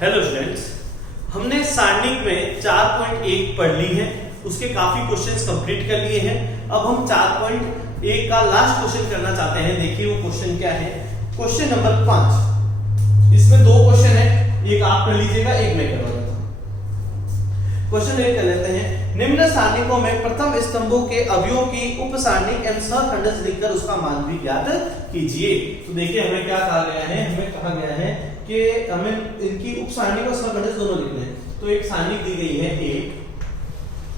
Hello students, हमने सारणिक में 4.1 पढ़ ली है, उसके काफी क्वेश्चंस कंप्लीट कर लिए हैं। अब हम 4.1 का लास्ट क्वेश्चन करना चाहते हैं। देखिए वो क्वेश्चन क्या है। Question number 5। इसमें दो क्वेश्चन है, एक आप कर लीजिएगा, एक मैं करवा देता हूं। क्वेश्चन एक कर लेते हैं। निम्न सारणिकों में प्रथम स्तंभों के अवयवों की उप सारणिक एवं सहखंड लिखकर उसका मान भी ज्ञात कीजिए। तो देखिए हमें क्या कहा गया है, हमें कहा गया है कि हमें इनकी उप सारणिक और सहखंड दोनों लिखने हैं। तो एक सारणिक दी गई है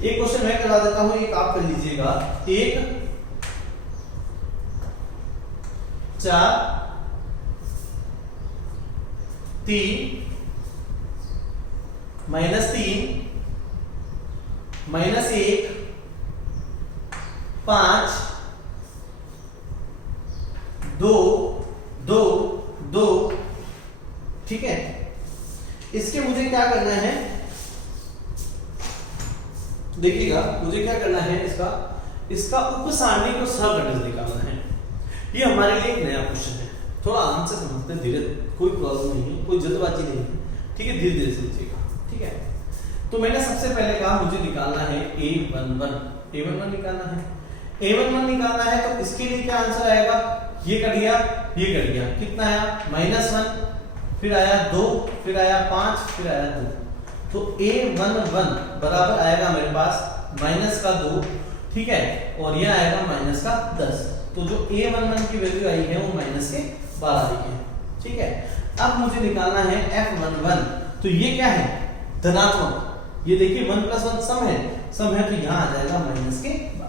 एक क्वेश्चन मैं करवा देता हूं, एक आप कर लीजिएगा। 1 4 3 -3 -1 5 2 2 2। ठीक है, इसके मुझे क्या करना है, देखिएगा मुझे क्या करना है, इसका उप सारणिक और सहखंड निकालना है। ये हमारे लिए एक नया क्वेश्चन है, थोड़ा आराम से समझते हैं, धीरे, कोई प्रॉब्लम नहीं है, कोई जल्दबाजी नहीं है। ठीक है, धीरे धीरे समझिएगा। ठीक है, तो मैंने सबसे पहले कहा मुझे निकालना है a11 निकालना है। a11 निकालना है तो इसके लिए क्या आंसर आएगा, ये कट गया, ये कट गया, कितना आया -1, फिर आया 2, फिर आया 5, फिर आया 2। तो a11 बराबर आएगा मेरे पास -2। ठीक है, और यह आएगा -10। तो जो a11 की वैल्यू आई है वो -12 आई है। ठीक है, अब मुझे निकालना है f11। तो ये क्या है, धनात्मक। ये देखिए 1 + 1 सम है तो यहाँ आ जाएगा -12।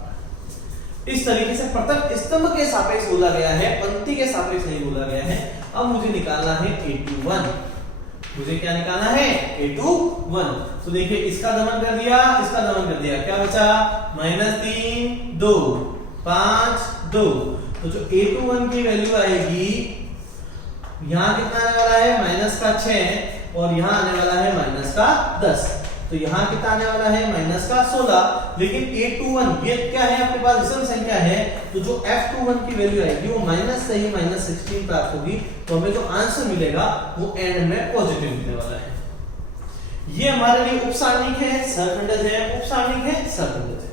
इस तरीके से प्रथम स्तंभ के सापेक्ष बोला गया है, पंक्ति के सापेक्ष नहीं बोला गया है। अब मुझे निकालना है a21। मुझे क्या निकालना है, a21। तो देखिए इसका दमन कर दिया, इसका दमन कर दिया, क्या बचा, -3 2 5 2। तो जो a21 की वैल्यू आएगी, यहाँ कितना आने वाला है, -6, और यहाँ आने वाला है -10। तो यहाँ कितना आने वाला है, -16। लेकिन a21 ये क्या है, आपके पास विषम संख्या है, तो जो f21 की वैल्यू आएगी वो माइनस से ही -16 प्राप्त होगी। तो हमें जो आंसर मिलेगा वो एंड में पॉजिटिव मिलने वाला है। ये हमारे लिए उप सारणिक है, सहखंडज है, उप सारणिक है, सहखंडज है।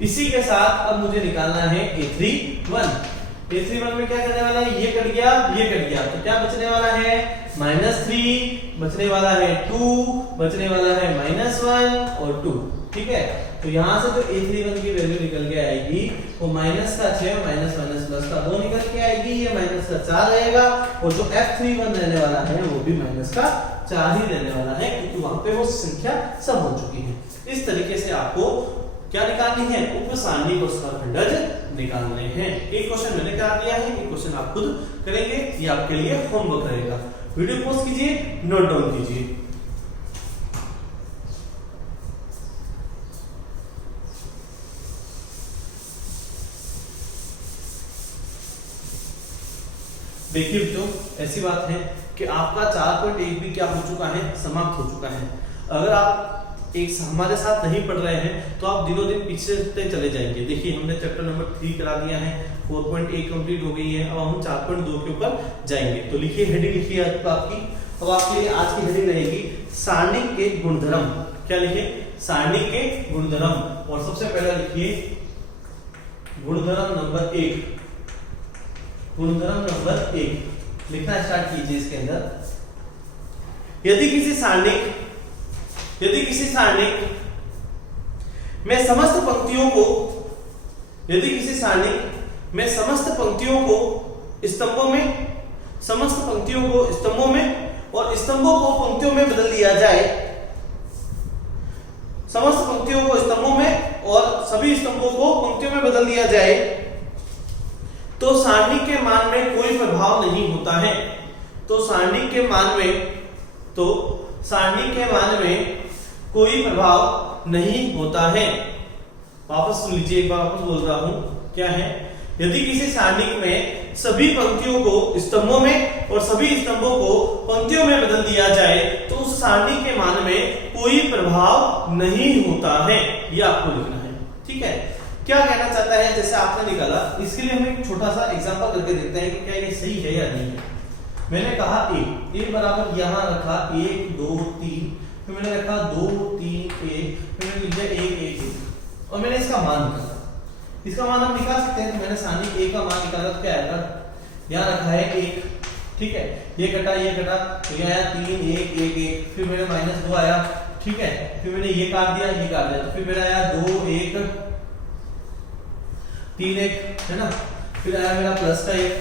इसी के साथ अब मुझे निकालना है a31। a31 में क्या करने वाला है, ये कट गया, ये कट गया, तो क्या बचने वाला है, -3, बचने वाला है 2, बचने वाला है -1 और 2। ठीक है, तो यहां से जो a31 की वैल्यू निकल के आएगी वो -6 +2 निकल के आएगी, ये -4 रहेगा, और जो f31 रहने वाला है वो भी -4 ही रहने वाला है, क्योंकि वहां पे वो संख्या सब हो चुकी है। इस तरीके से आपको क्या निकालनी है, उप सारणिक और सहखंडज निकालने हैं। एक क्वेश्चन मैंने करा दिया है, एक क्वेश्चन आप खुद करेंगे, ये आपके लिए होमवर्क रहेगा। वीडियो पॉज कीजिए, नोट डाउन कीजिए। देखिए बच्चों, ऐसी बात है कि आपका 4.1 भी क्या हो चुका है, समाप्त हो चुका है। अगर आप एक हमारे साथ नहीं पढ़ रहे हैं तो आप दिनों दिन पीछे चले जाएंगे। देखिए हमने चैप्टर नंबर 3 करा दिया है, 4.1 कंप्लीट हो गई है, अब हम 4.2 के ऊपर जाएंगे। तो लिखिए, हेडिंग लिखिए आपकी। अब आपके लिए आज की हेडिंग रहेगी सारणिक के गुणधर्म। क्या लिखिए, सारणिक के गुणधर्म। और सबसे पहला लिखिए गुणधर्म नंबर 1। गुणधर्म नंबर 1 लिखना स्टार्ट कीजिए। इसके अंदर यदि किसी सारणिक में समस्त पंक्तियों को स्तंभों में और स्तंभों को पंक्तियों में बदल दिया जाए, समस्त पंक्तियों को स्तंभों में और सभी स्तंभों को पंक्तियों में बदल दिया जाए, तो सारणिक के मान में कोई प्रभाव नहीं होता है। तो सारणिक के मान में कोई प्रभाव नहीं होता है। वापस सुन लीजिए, एक बार वापस बोल रहा हूं, क्या है, यदि किसी सारणिक में सभी पंक्तियों को स्तंभों में और सभी स्तंभों को पंक्तियों में बदल दिया जाए तो उस सारणी के मान में कोई प्रभाव नहीं होता है। ये आपको लिखना है। ठीक है, क्या कहना चाहता है, जैसे आपने निकाला, इसके लिए हम एक छोटा सा एग्जांपल करके देखते हैं कि क्या ये सही है या नहीं है। मैंने कहा ए बराबर यहाँ रखा 1 2 3, फिर मैंने रखा 2 3 1, फिर मैंने लिख दिया 1 1 1 और मैंने इसका मान निकाला। इसका मान हम निकाल सकते हैं, तो मैंने सानी ए का मान निकाला तो क्या आएगा, यहाँ रखा है 1, ठीक है, ये कटा तो यहाँ आया 3 1 1 1, फिर मेरे -2 आया, ठीक है, फिर मैंने ये काट दिया तो फिर मेरा आया 2 1 3 1 है ना, फिर आया मेरा प्लस का 1,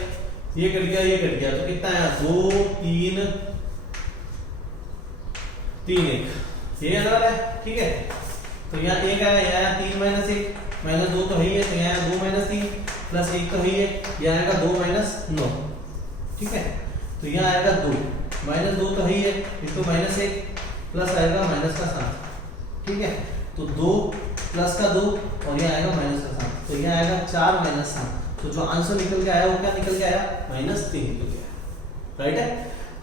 ये कट गया तो कितना आया 2 3 3 1, ये अलग है, ठीक है, तो यहाँ 1 आया, यहाँ आया 3 -1 -2 तो है ही है, तो यहाँ 2 -3 प्लस 1 तो है ही है, यहाँ आएगा 2 -9, ठीक है, तो यहाँ आएगा 2 -2 तो है ही है, इसको -1 प्लस आएगा -7, ठीक है, तो 2 प्लस का 2 और यहाँ आएगा -7, तो यहाँ आएगा 4 -7, तो जो आंसर निकल के आया वो क्या निकल के आया, -3 निकल के आया, राइट है।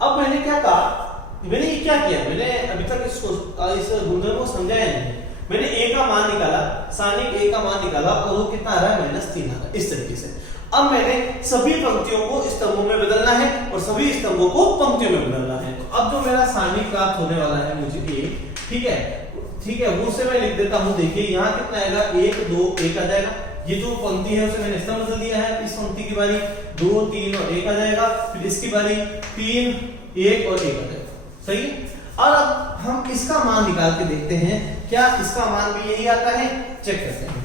अब मैंने क्या कहा, मैंने ये क्या किया, मैंने अभी तक इस गुणधर्म को समझाया नहीं, मैंने a का मान निकाला, सानिक a का मान निकाला और वो कितना आ रहा है, -3 आ रहा है, इस तरीके से। अब मैंने सभी पंक्तियों को स्तंभों में बदलना है और सभी स्तंभों को पंक्तियों में बदलना है। तो अब जो मेरा सानिक प्राप्त होने वाला है मुझे a, ठीक है, वो से मैं लिख देता हूं, देखिए यहाँ कितना आएगा 1 2 1 आ जाएगा, ये जो पंक्ति है उसे मैंने स्तंभ बदल दिया है, इस पंक्ति की बारी 2 3 और 1 आ जाएगा, फिर इसकी बारी 3 1 और 1 आ जाएगा, सही है। और अब हम इसका मान निकाल के देखते हैं, क्या इसका मान भी यही आता है, चेक करते हैं।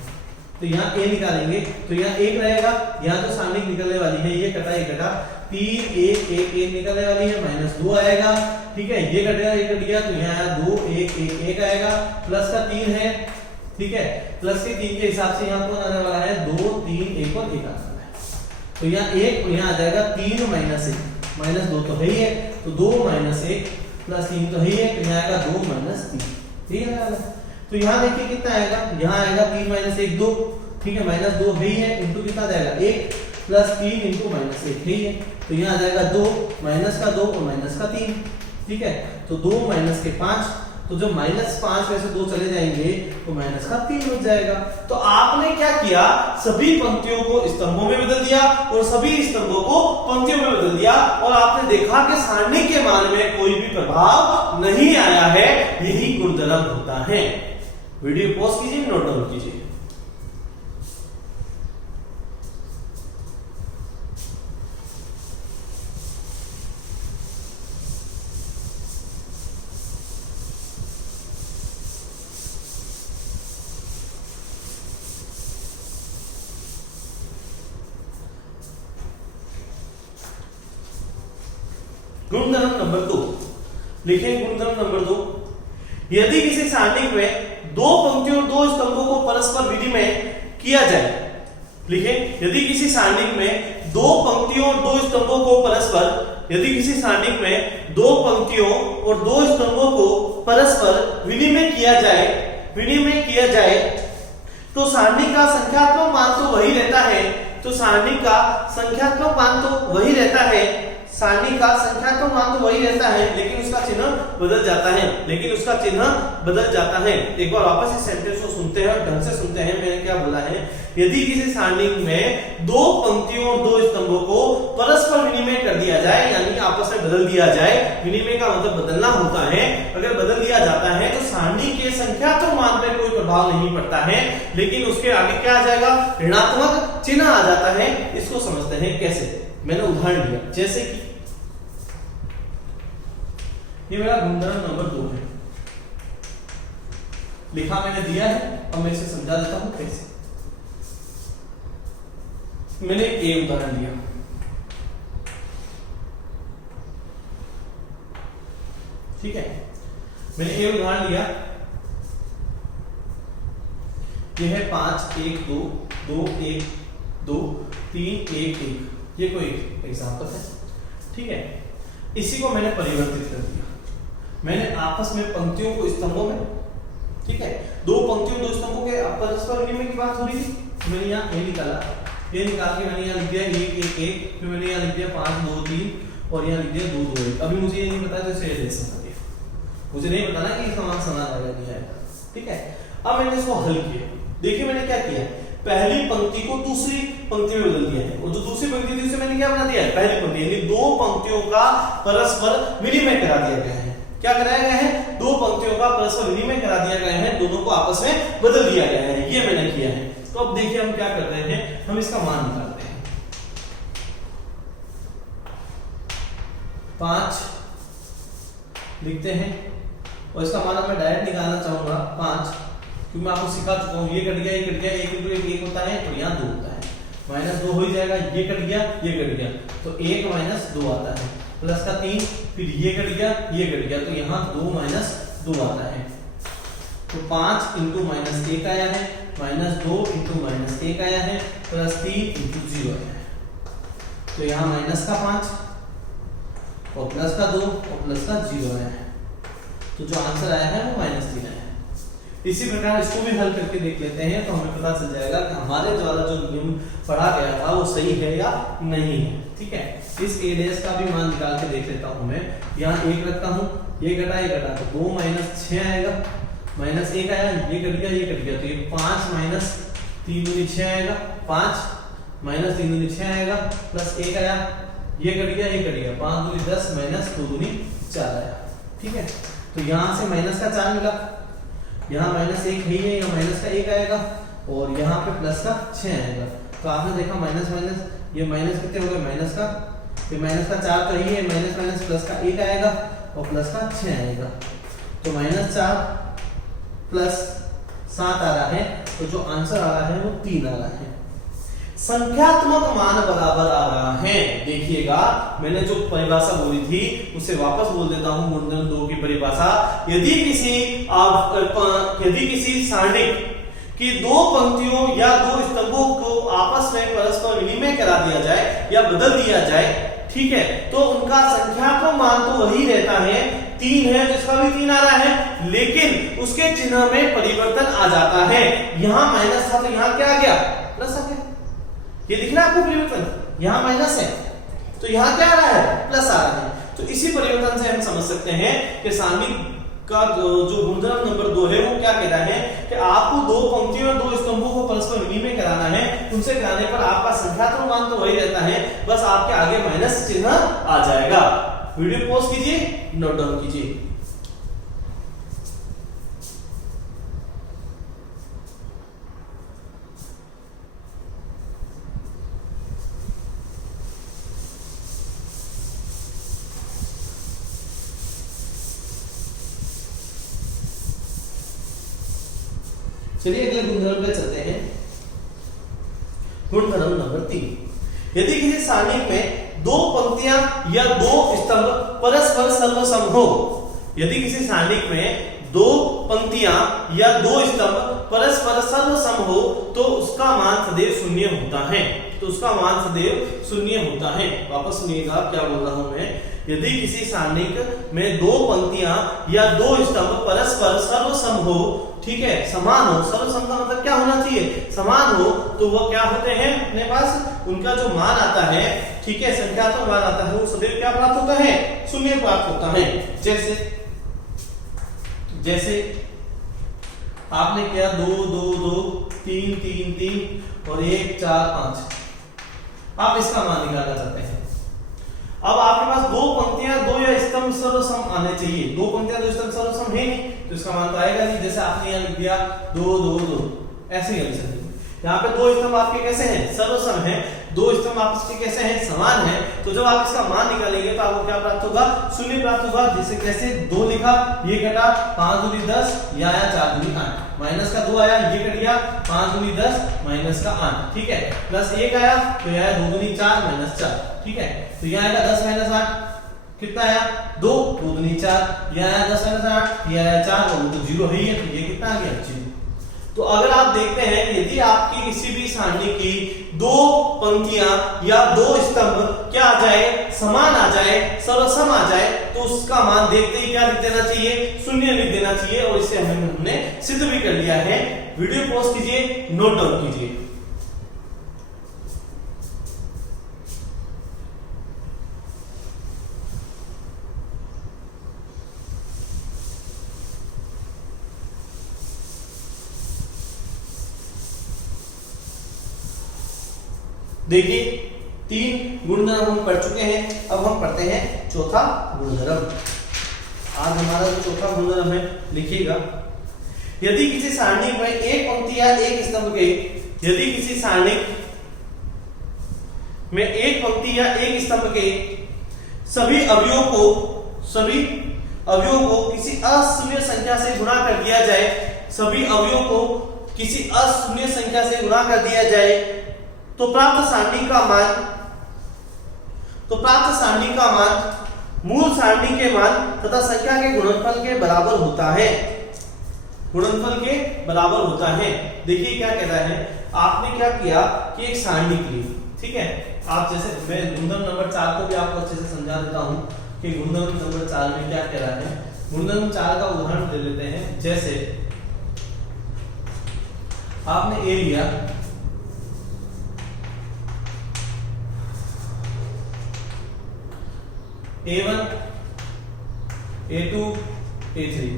तो यहाँ a निकालेंगे तो यहाँ 1 रहेगा, यहाँ जो सानिक निकलने वाली है ये कटा 3 1 1 1 निकलने वाली है, -2 आएगा, ठीक है, ये कट गया तो यहाँ आया 2 1 1 1 आएगा, प्लस का 3 है, ठीक है, प्लस के 3 के हिसाब से यहाँ कौन आने वाला है, 2 3 1 और 1 आने वाला है, तो यहाँ 1 और यहाँ आ जाएगा 3 -1 -2 तो है ही है, तो 2 -1 प्लस 3 तो है ही है, तो यहाँ आएगा 2 -3, ठीक है। तो यहाँ देखिए कितना आएगा, यहाँ आएगा 3 -1 2, ठीक है, -2 है ही है, इंटू कितना जाएगा 1 प्लस 3 इंटू -1 है ही है, तो यहाँ आ जाएगा 2 -2 और -3, ठीक है, तो 2 - 5, तो जब -5 में से 2 चले जाएंगे तो -3 बच जाएगा। तो आपने क्या किया, सभी पंक्तियों को स्तंभों में बदल दिया और सभी स्तंभों को पंक्तियों में बदल दिया और आपने देखा कि सारणी के मान में कोई भी प्रभाव नहीं आया है, यही गुणधर्म होता है। वीडियो पॉज कीजिए, नोट डाउन कीजिए। गुणधर्म नंबर 2 लिखें। गुणधर्म नंबर 2, यदि किसी सारणी में 2 पंक्तियों और 2 स्तंभों को परस्पर विनिमय किया जाए, लिखें, यदि किसी सारणी में 2 पंक्तियों और 2 स्तंभों को परस्पर, यदि किसी सारणी में 2 पंक्तियों और 2 स्तंभों को परस्पर विनिमय किया जाए तो सारणी का संख्यात्मक मान तो वही रहता है, तो सारणी का संख्यात्मक मान तो वही रहता है, सारणी का संख्यात्मक मान तो वही रहता है, लेकिन उसका चिन्ह बदल जाता है, एक बार वापस इस सेंटेंस को सुनते हैं और ढंग से सुनते हैं। मैंने क्या बोला है, यदि किसी सारणी में 2 पंक्तियों और 2 स्तंभों को परस्पर विनिमय कर दिया जाए, यानी आपस में बदल दिया जाए, विनिमय का मतलब बदलना होता है, अगर बदल दिया जाता है तो सारणी के संख्यात्मक मान पर कोई प्रभाव नहीं पड़ता है, लेकिन उसके आगे क्या आ जाएगा, ऋणात्मक चिन्ह आ जाता है। इसको समझते हैं कैसे, मैंने उदाहरण दिया, जैसे कि ये मेरा गुणधर्म नंबर 2 है, लिखा मैंने दिया है, अब मैं इसे समझा देता हूं कैसे। मैंने ए उदाहरण दिया, ठीक है, मैंने ए उदाहरण लिया, ये है 5 1 2 2 1 2 3 1 1, ये कोई एग्जांपल है, ठीक है। इसी को मैंने परिवर्तित कर दिया, मैंने आपस में पंक्तियों को स्तंभों में, ठीक है, 2 पंक्तियों 2 स्तंभों के परस्पर विनिमय की बात हो रही थी, मैंने यहाँ ए निकाला, ये निकाल के मैंने यहाँ लिख दिया 1 1 1, फिर मैंने यहाँ लिख दिया 5 2 3 और यहाँ लिख दिया 2 2 1। अभी मुझे ये नहीं पता जैसे मुझे नहीं बताना कि इसका मान समान आएगा नहीं आएगा, ठीक है। अब मैंने इसको हल किया, देखिए मैंने क्या किया, पहली पंक्ति को दूसरी पंक्ति में बदल दिया है। और जो दूसरी पंक्ति थी उसे मैंने क्या बना दिया है, पहली पंक्ति, यानी दो पंक्तियों का परस्पर विनिमय करा दिया गया है। क्या कराया गया है, दो पंक्तियों का परस्पर विनिमय करा दिया गया है, दोनों को आपस में बदल दिया गया है, ये मैंने किया है। तो अब देखिए हम क्या कर रहे हैं, हम इसका मान निकालते हैं। 5 लिखते हैं और इसका मान मैं डायरेक्ट निकालना चाहूंगा 5, क्योंकि मैं आपको सिखा चुका हूं, ये कट गया, ये कट गया, 1 into 1 होता है, और यहाँ 2 होता है, -2 हो ही जाएगा, ये कट गया, ये कट गया, तो 1 - 2 आता है, प्लस का 3, फिर ये कट गया, ये कट गया, तो यहाँ 2 - 2 आता है, तो 5 into -1 आया है, -2 into -1 आया है, प्लस 3 into 0 आया है, तो यहाँ माइनस का 5 और प्लस का 2 और प्लस का 0 आया है, तो जो आंसर आया है वो -3 आया है। इसी प्रकार इसको भी हल करके देख लेते हैं, तो हमें पता चल जाएगा कि हमारे द्वारा जो नियम पढ़ा गया था वो सही है या नहीं है। ठीक है, इस a डैश का भी मान निकाल के देख लेता हूं मैं। यहाँ 1 रखता हूं, ये घटा तो 2 - 6 आएगा, -1 आया, ये कट गया, ये कट गया, तो ये 5 - 3 दूनी 6 आएगा, 5 - 3 दूनी 6 आएगा, प्लस 1 आया, ये कट गया, ये कट गया, 5 दूनी 10 - 2 दूनी 4 आया। ठीक है, तो यहाँ से माइनस का 4 मिला, यहाँ -1 है, यहाँ माइनस का 1 आएगा, और यहाँ पे प्लस का 6 आएगा। तो आपने देखा माइनस माइनस, ये माइनस कितने हो गए, माइनस का, ये माइनस का 4 तो ही है, माइनस माइनस प्लस का 1 आएगा और प्लस का 6 आएगा, तो -4 प्लस 7 आ रहा है, तो जो आंसर आ रहा है वो 3 आ रहा है। संख्यात्मक मान बराबर आ रहा है। देखिएगा, मैंने जो परिभाषा बोली थी उसे वापस बोल देता हूं, गुणधर्म 2 की परिभाषा। यदि किसी सारणिक की 2 पंक्तियों या 2 स्तंभों को आपस में परस्पर विनिमय करा दिया जाए या बदल दिया जाए, ठीक है, तो उनका संख्यात्मक मान तो वही रहता है, 3 है, जिसका भी 3 आ रहा है, लेकिन उसके चिन्ह में परिवर्तन आ जाता है। यहां माइनस था तो यहां क्या आ गया, प्लस आ गया। ये दिख रहा है आपको परिवर्तन, यहाँ माइनस है तो यहाँ क्या आ रहा है, प्लस आ रहा है। तो इसी परिवर्तन से हम समझ सकते हैं कि सारणी का जो गुणधर्म नंबर 2 है वो क्या कह रहा है कि आपको 2 पंक्तियों और 2 स्तंभों को परस्पर विनिमय कराना है। उनसे कराने पर आपका संख्यात्मक मान तो वही रहता है, बस आपके आगे माइनस चिन्ह आ जाएगा। वीडियो पॉज कीजिए, नोट डाउन कीजिए। चलिए अगले गुणधर्म पे चलते हैं। गुणधर्म नंबर 3, यदि किसी सारणी में 2 पंक्तियां या 2 स्तंभ परस्पर सर्वसम हो, यदि किसी सारणी में 2 पंक्तियां या 2 स्तंभ परस्पर सर्वसम हो तो उसका मान सदैव 0 होता है। तो उसका मान सदैव 0 होता है। वापस सुनिएगा क्या बोल रहा हूं मैं। यदि किसी सारणिक में 2 पंक्तियां या 2 स्तंभ परस्पर सर्वसम हो, ठीक है, समान हो, सर्वसम का मतलब क्या होना चाहिए, समान हो, तो वो क्या होते हैं अपने पास, उनका जो मान आता है, ठीक है, संख्यात्मक मान आता है, वो सदैव क्या प्राप्त होता है, 0 प्राप्त होता है। जैसे आपने किया 2 2 2 3 3 3 और 1 4 5, आप इसका मान निकालना चाहते हैं। अब आपके पास 2 पंक्तियां 2 या स्तंभ सर्वसम आने चाहिए। 2 पंक्तियां 2 स्तंभ सर्वसम है नहीं, तो इसका मान तो आएगा नहीं। जैसे आपने यहाँ लिख दिया 2 2 2, ऐसे ही आंसर है। यहाँ पे 2 स्तंभ आपके कैसे हैं, सर्वसम है, 2 स्तंभ आपस में कैसे हैं, समान है। तो जब आप इसका मान निकालेंगे तो आपको क्या प्राप्त होगा, 0 प्राप्त होगा। जैसे कैसे 2 लिखा, ये कटा, 5 दूनी 10, ये आया 4 दूनी 8, माइनस का 2 आया, ये कट गया, 5 दूनी 10 माइनस का 8, ठीक है, प्लस 1 आया तो ये आया 2 दूनी 4 माइनस 4, ठीक है, तो ये आएगा 10 माइनस 8 कितना आया, 2 2 दूनी 4, ये आया 10 माइनस 8, ये आया 4, और वो तो 0 है ही है, तो ये कितना आ गया, 0। तो अगर आप देखते हैं यदि आपकी किसी भी सारणी की 2 पंक्तियां या 2 स्तंभ क्या आ जाए, समान आ जाए, सर्वसम आ जाए, तो उसका मान देखते ही क्या लिख देना चाहिए, 0 लिख देना चाहिए। और इसे हमने सिद्ध भी कर लिया है। वीडियो पॉज कीजिए, नोट डाउन कीजिए। देखिए 3 गुणधर्म हम पढ़ चुके हैं, अब हम पढ़ते हैं चौथा गुणधर्म। आज हमारा जो चौथा गुणधर्म है लिखिएगा, यदि किसी सारणी में एक पंक्ति या एक स्तंभ के, यदि किसी सारणी में एक पंक्ति या एक स्तंभ के सभी अवयवों को किसी अशून्य संख्या से गुणा कर दिया जाए, सभी अवयवों को किसी अशून्य संख्या से गुणा कर दिया जाए, तो प्राप्त सारणी का मान मूल सारणी के मान तथा संख्या के गुणनफल के बराबर होता है, गुणनफल के बराबर होता है। देखिए क्या कह रहा है, आपने क्या किया कि एक सारणी के लिए, ठीक है, आप जैसे मैं गुणधर्म नंबर 4 को भी आपको अच्छे से समझा देता हूं कि गुणधर्म नंबर 4 में क्या कह रहा है। गुणधर्म 4 का उदाहरण ले लेते हैं, जैसे आपने ए लिया, A1 A2 A3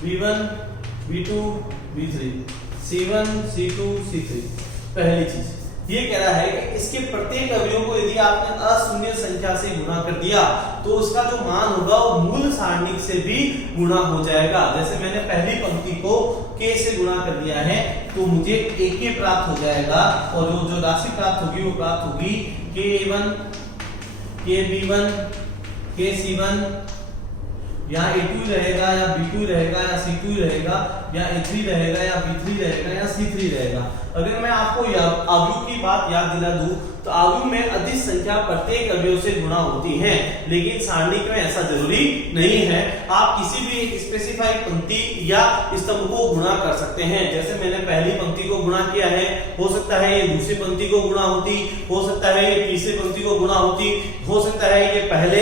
B1 B2 B3 C1 C2 C3। पहली चीज ये कह रहा है कि इसके प्रत्येक अवयव को यदि आपने अशून्य संख्या से गुणा कर दिया तो उसका जो मान होगा वो मूल सारणी से भी गुणा हो जाएगा। जैसे मैंने पहली पंक्ति को k से गुणा कर दिया है तो मुझे ak प्राप्त हो जाएगा, और जो राशि प्राप्त होगी वो प्राप्त होगी k1 kb1 kc1, यहाँ A2 रहेगा या B2 रहेगा या C2 रहेगा या A3 रहेगा या B3 रहेगा या C3 रहेगा। अगर मैं आपको अवयव की बात याद दिला दूं तो अवयव में अधिक संख्या प्रत्येक अवयव से गुणा होती है, लेकिन सारणी में ऐसा जरूरी नहीं है। आप किसी भी एक स्पेसिफाइड पंक्ति या स्तंभ को गुणा कर सकते हैं। जैसे मैंने पहली पंक्ति को गुणा किया है, हो सकता है ये दूसरी पंक्ति को गुणा होती, हो सकता है ये तीसरी पंक्ति को गुणा होती, हो सकता है ये पहले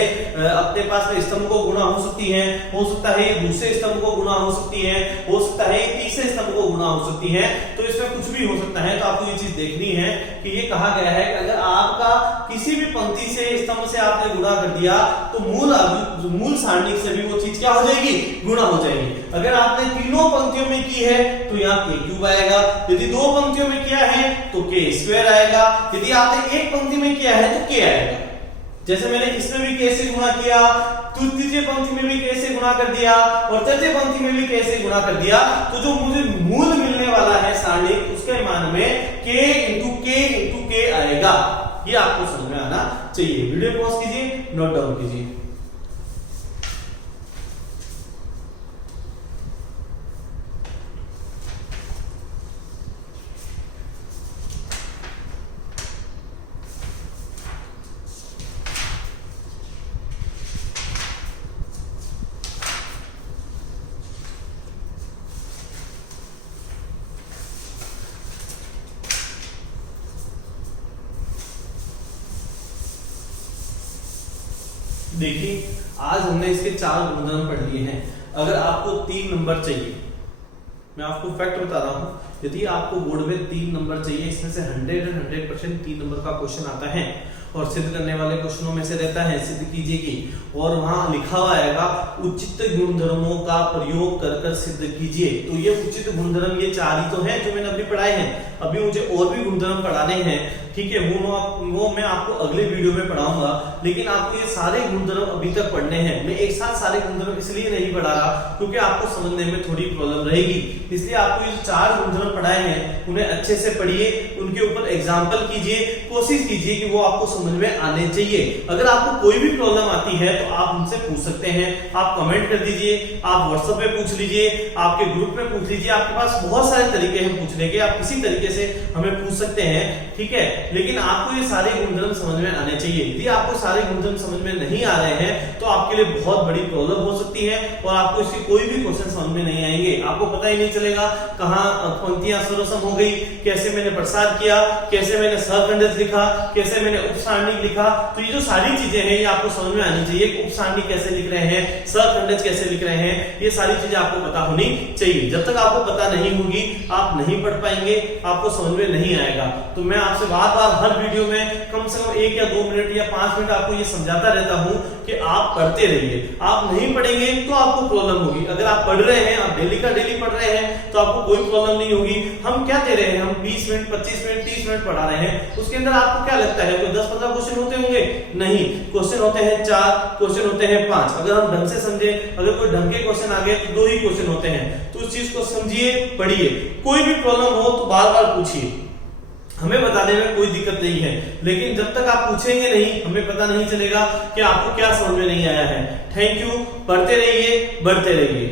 अपने पास में स्तंभ को गुणा हो सकती है, हो सकता है ये दूसरे स्तंभ को गुणा हो सकती है, हो सकता है ये तीसरे स्तंभ को गुणा हो सकती है। तो इसमें कुछ भी हो सकता है। तो आपको ये चीज देखनी है कि ये कहा गया है कि अगर आपका किसी भी पंक्ति से स्तंभ से आपने गुणा कर दिया तो मूल सारणी से भी वो चीज क्या हो जाएगी, गुणा हो जाएगी। अगर आपने तीनों पंक्तियों में की है तो यहाँ k क्यूब आएगा, यदि दो पंक्तियों में किया है तो k स्क्वायर आएगा, यदि आपने एक पंक्ति में किया है तो k आएगा। जैसे मैंने इसमें भी k से गुणा किया, तृतीय पंक्ति में भी k से गुणा कर दिया और तृतीय पंक्ति में भी k से गुणा कर दिया, तो जो मुझे मूल मिलने वाला है सारणी उसके मान में k इंटू k आएगा। ये आपको समझ में आना चाहिए। वीडियो पॉज कीजिए, नोट डाउन कीजिए। देखिए आज हमने इसके 4 गुणधर्म पढ़ लिए हैं। अगर आपको 3 नंबर चाहिए, मैं आपको फैक्ट बता रहा हूं, यदि आपको बोर्ड में 3 नंबर चाहिए, इसमें से 100% 3 नंबर का क्वेश्चन आता है और सिद्ध करने वाले क्वेश्चनों में से रहता है सिद्ध कीजिए की, और वहां लिखा हुआ आएगा उचित गुणधर्मों का प्रयोग कर सिद्ध कीजिए। तो ये उचित गुणधर्म ये 4 ही तो हैं जो मैंने अभी पढ़ाए हैं। अभी मुझे और भी गुणधर्म पढ़ाने हैं, ठीक है, वो मैं आपको अगले वीडियो में पढ़ाऊंगा, लेकिन आपको ये सारे गुणधर्म अभी तक पढ़ने हैं। मैं एक साथ सारे गुणधर्म इसलिए नहीं पढ़ा रहा क्योंकि आपको समझने में थोड़ी प्रॉब्लम रहेगी, इसलिए आपको ये 4 गुणधर्म पढ़ाए हैं उन्हें अच्छे से पढ़िए, उनके ऊपर एग्जाम्पल कीजिए, कोशिश कीजिए कि वो आपको समझ में आने चाहिए। अगर आपको कोई भी प्रॉब्लम आती है तो आप हमसे पूछ सकते हैं, आप कमेंट कर दीजिए, आप व्हाट्सएप पे पूछ लीजिए, आपके ग्रुप में पूछ लीजिए, आपके पास बहुत सारे तरीके हैं पूछने के, आप किसी तरीके से हमें पूछ सकते हैं, ठीक है। लेकिन आपको ये सारे गुणधर्म समझ में आने चाहिए। यदि आपको सारे गुणधर्म समझ में नहीं आ रहे हैं तो आपके लिए बहुत बड़ी प्रॉब्लम हो सकती है और आपको इसके कोई भी क्वेश्चन समझ में नहीं आएंगे। आपको पता ही नहीं चलेगा कहां पंक्तियां सर्वसम हो गई, कैसे मैंने प्रसार किया, कैसे मैंने सहखंडित लिखा, कैसे मैंने उपसारणिक लिखा, तो ये जो सारी चीजें हैं ये आपको समझ में आनी चाहिए। उपसारणिक कैसे लिख रहे हैं, सहखंडज कैसे लिख रहे हैं, ये सारी चीजें आपको पता होनी चाहिए। जब तक आपको पता नहीं होगी आप नहीं पढ़ पाएंगे, आपको समझ में नहीं आएगा। तो मैं आपसे बार बार हर वीडियो में कम से कम 1 या 2 मिनट या 5 मिनट आपको ये समझाता रहता हूं कि आप पढ़ते रहिए। आप नहीं पढ़ेंगे तो आपको प्रॉब्लम होगी। अगर आप पढ़ रहे हैं, आप डेली का डेली पढ़ रहे हैं, तो आपको कोई प्रॉब्लम नहीं होगी। हम क्या दे रहे हैं, हम 20 मिनट 25 मिनट 30 मिनट पढ़ा रहे हैं, उसके अंदर आपको क्या लगता है कोई 10-15 क्वेश्चन होते होंगे? नहीं, क्वेश्चन होते हैं 4, क्वेश्चन होते हैं 5। अगर हम ढंग से समझे, अगर कोई ढंग के क्वेश्चन आ गए तो 2 ही क्वेश्चन होते हैं। तो उस चीज को समझिए, पढ़िए। कोई भी प्रॉब्लम हो तो बार बार पूछिए, हमें बताने में कोई दिक्कत नहीं है। लेकिन जब तक आप पूछेंगे नहीं, हमें पता नहीं चलेगा कि आपको क्या समझ में नहीं आया है। थैंक यू, पढ़ते रहिए, बढ़ते रहिए।